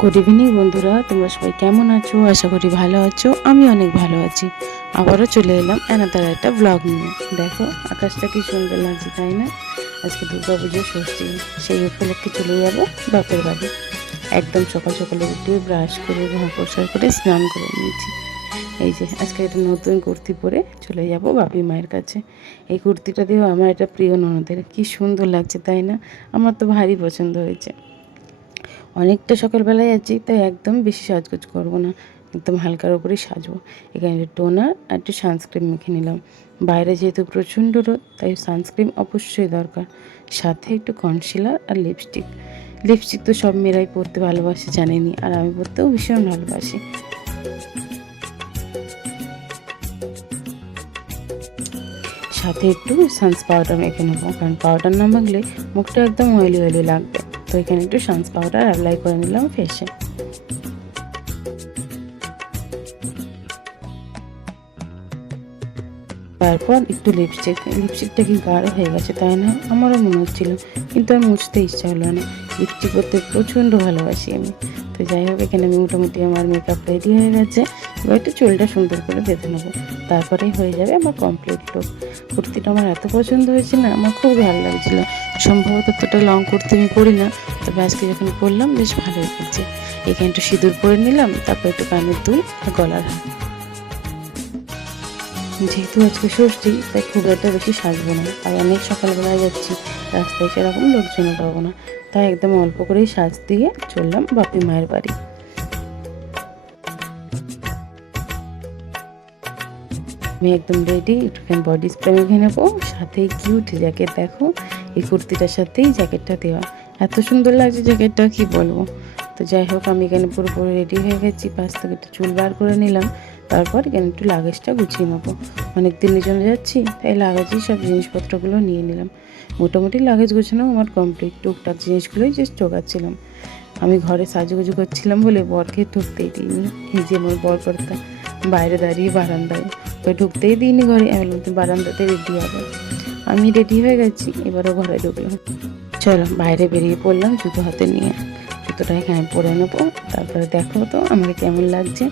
Good evening বন্ধুরা, তোমরা সবাই কেমন আছো? আশা করি ভালো আছো। আমি অনেক ভালো আছি। আবারও চলে এলাম অ্যানাদার একটা ব্লগ নিয়ে। দেখো আকাশটা কি সুন্দর লাগছে, তাই না? আজকে দুর্গাপুজোর ষষ্ঠী, সেই উপলক্ষে চলে যাব বাপের বাড়ি। একদম সকাল সকালে উঠে ব্রাশ করে ঘর পরিষ্কার করে স্নান করে নিয়েছি। এই যে আজকে একটা নতুন কুর্তি পরে চলে যাব বাপি মায়ের কাছে। এই কুর্তিটা দিয়েও আমার একটা প্রিয় ননদের, কি সুন্দর লাগছে তাই না? আমার তো ভারী পছন্দ হয়েছে। অনেকটা সকালবেলায় আছি, তাই একদম বেশি সাজগোজ করবো না, একদম হালকার ওপরেই সাজবো। এখানে একটু টোনার আর একটু সানস্ক্রিন মেখে নিলাম। বাইরে যেহেতু প্রচণ্ড রোদ, তাই সানস্ক্রিন অবশ্যই দরকার। সাথে একটু কনসিলার আর লিপস্টিক। লিপস্টিক তো সব মেয়েরাই পরতে ভালোবাসে জানেনি, আর আমি পরতেও ভীষণ ভালোবাসি। সাথে একটু সানস পাউডার মেখে নেবো, কারণ পাউডার না মাখলে মুখটা একদম অয়েলি অয়েলি লাগবে। তো এখানে একটু সানস পাউডার অ্যাপ্লাই করে নিলাম ফেসে। তারপর একটু লিপস্টিকটা কি গাঢ় হয়ে গেছে তাই না? আমারও মনে হচ্ছিলো, কিন্তু আর মুছতে ইচ্ছা হলো না। লিপস্টিক করতে প্রচণ্ড ভালোবাসি আমি। তো যাই হোক, এখানে আমি মোটামুটি আমার মেকআপ রেডি হয়ে গেছে। এবার একটু চুলটা সুন্দর করে বেঁধে নেবো, তারপরেই হয়ে যাবে আমার কমপ্লিট লুক। কুর্তিটা আমার এত পছন্দ হয়েছে না, আমার খুব ভালো লাগছিলো। সম্ভবত এতটা লং কুর্তি আমি পরি না, তবে আজকে যখন পরলাম বেশ ভালোই লাগছে। এখানে একটু সিঁদুর পরে নিলাম, তারপর একটু কানের দুল আর গলার হার। যেহেতু আজকে ষষ্ঠী, তাই খুব একটা বেশি সাজবো না। আর অনেক সকালবেলায় যাচ্ছি, রাস্তায় সেরকম লোকজনও পাবো না, তাই একদম অল্প করেই সাজ দিয়ে চললাম বাপি মায়ের বাড়ি। আমি একদম রেডি, একটুখানি বডি স্প্রে মেখে নেবো। সাথে কিউট জ্যাকেট, দেখো এই কুর্তিটার সাথেই জ্যাকেটটা দেওয়া। এত সুন্দর লাগছে জ্যাকেটটা, কি বলবো। তো যাই হোক, আমি এখানে পুরোপুরি রেডি হয়ে গেছি। পাশ থেকে একটু চুল বার করে নিলাম। তারপর এখানে একটু লাগেজটা গুছিয়ে নেবো। অনেক দিনের জন্য যাচ্ছি, তাই লাগেজেই সব জিনিসপত্রগুলো নিয়ে নিলাম। মোটামুটি লাগেজ গোছানো আমার কমপ্লিট। টুকটাক জিনিসগুলোই জাস্ট জোগাচ্ছিলাম। আমি ঘরে সাজুগুজু করছিলাম বলে বরকে ঢুকতেই দিইনি। এই যে আমার বর কর্তা বাইরে দাঁড়িয়ে বারান্দায়, ওই ঢুকতেই দিইনি ঘরে। আমি বললাম বারান্দাতে রেডি হবে। আমি রেডি হয়ে গেছি, এবারও ঘরে ঢুকলাম। চলো বাইরে বেরিয়ে পড়লাম জুতো হাতে নিয়ে। জুতোটা এখানে পরে নেবো, তারপরে দেখো তো আমাকে কেমন লাগছে।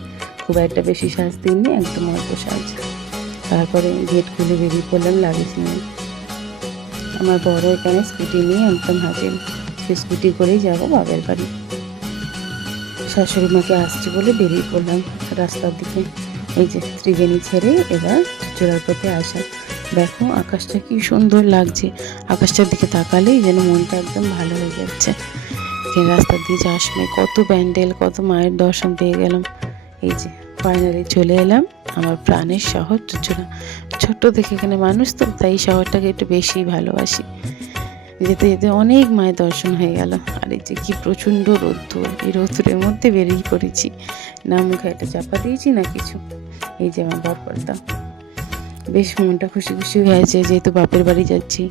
খুব একটা বেশি সাজ দিইনি, একদম অল্প সাজ। তারপরে গেট খুলে বেরিয়ে পড়লাম লাগেজ নিয়ে। আমার বড় এখানে স্কুটি নিয়ে একদম হাজির। সে স্কুটি করেই যাবো বাবার বাড়ি। শাশুড়ি মাকে আসছি বলে বেরিয়ে পড়লাম রাস্তার দিকে। এই যে ত্রিবেণী ছেড়ে এবার চূড়ার পথে আসা। দেখো আকাশটা কি সুন্দর লাগছে। আকাশটার দিকে তাকালেই যেন মনটা একদম ভালো হয়ে যাচ্ছে। রাস্তা দিয়ে যাওয়ার সময় কত প্যান্ডেল, কত মায়ের দর্শন পেয়ে গেলাম। এই যে ফাইনালি চলে এলাম আমার প্রাণের শহর চুঁচুড়া। ছোট্ট থেকে এখানে মানুষ তো, তাই শহরটাকে একটু বেশি ভালোবাসি। যেতে যেতে অনেক মায়ের দর্শন হয়ে গেল। আর এই যে কি প্রচণ্ড রোদ্দুর, এই রোদ্দুরের মধ্যে বেরিয়ে পড়েছি। না মুখে একটা চাপা দিয়েছি না কিছু। এই যে আমার বরকর্তা, বেশ মনটা খুশি খুশি হয়েছে, যেহেতু বাপের বাড়ি যাচ্ছি।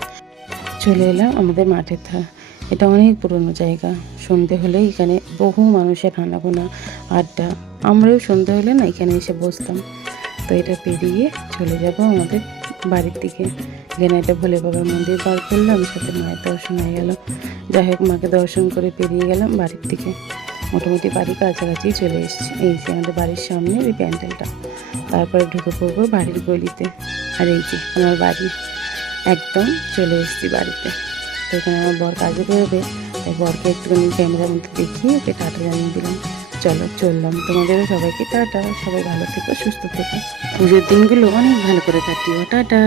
চলে এলাম আমাদের মাঠের ধার। এটা অনেক পুরনো জায়গা। সন্ধে হলেই এখানে বহু মানুষের হানাগোনা, আড্ডা। আমরাও সন্ধে হলে না এখানে এসে বসতাম। তো এটা পেরিয়ে চলে যাব আমাদের বাড়ির দিকে। এখানে একটা ভোলে বাবার মন্দির পার করলাম, সাথে মায়ের দর্শন হয়ে গেল। যাই হোক, মাকে দর্শন করে পেরিয়ে গেলাম বাড়ির দিকে। মোটামুটি বাড়ির কাছাকাছি চলে এসেছি। এই যে আমাদের বাড়ির সামনে এই প্যান্ডেলটা। তারপরে ঢুকে পড়বো বাড়ির গলিতে। আর এই যে আমার বাড়ি, একদম চলে এসেছি বাড়িতে। তো এখানে আমার বর কাজে বেরোবে, তাই বরকে একটুখানি ক্যামেরার মধ্যে দেখিয়ে ওকে টাটা জানিয়ে দিলাম। চলো চললাম। তোমাদেরও সবাইকে টাটা। সবাই ভালো থেকো, সুস্থ থেকো। পুজোর দিনগুলো অনেক ভালো করে কাটিও। টাটা।